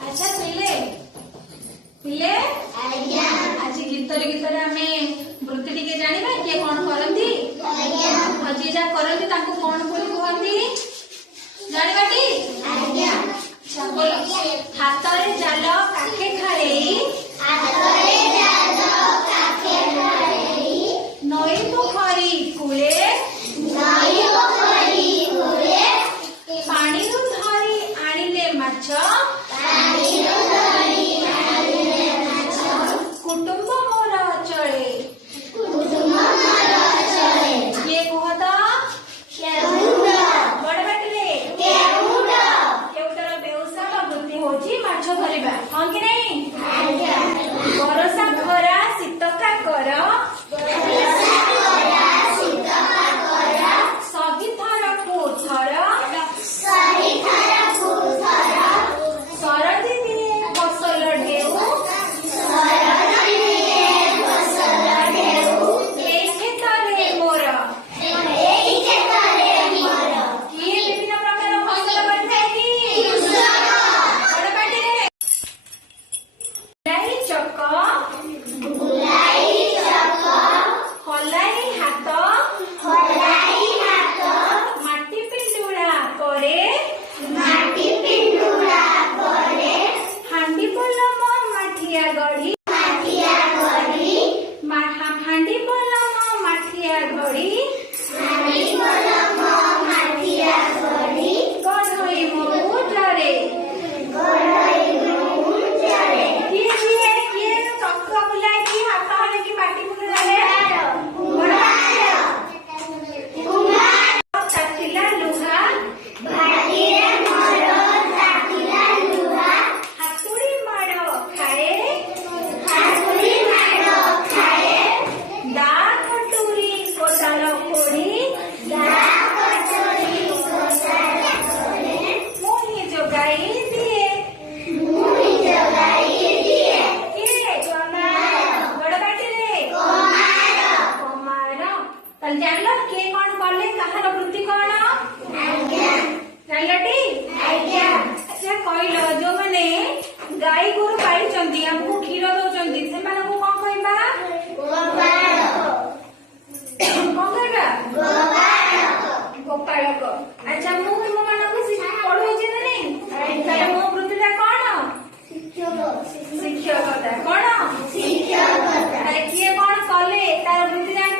अच्छा पिले पिले आज गीतर गीतर आमे वृत्ति टिके जानिबा के कोन करंती आज जा करंती ताको कोन बोली कहंती जानिबाटी अच्छा बोलो हातरे जाल काखे खाळेई नई पोखरी कूले पानी धरी आनिले माछ कुटुंब मोर चले ये कहता बड़ बाटिले केउटर व्यवसाय वृत्ति होची माछ धरिबा हां कि नहीं बरसा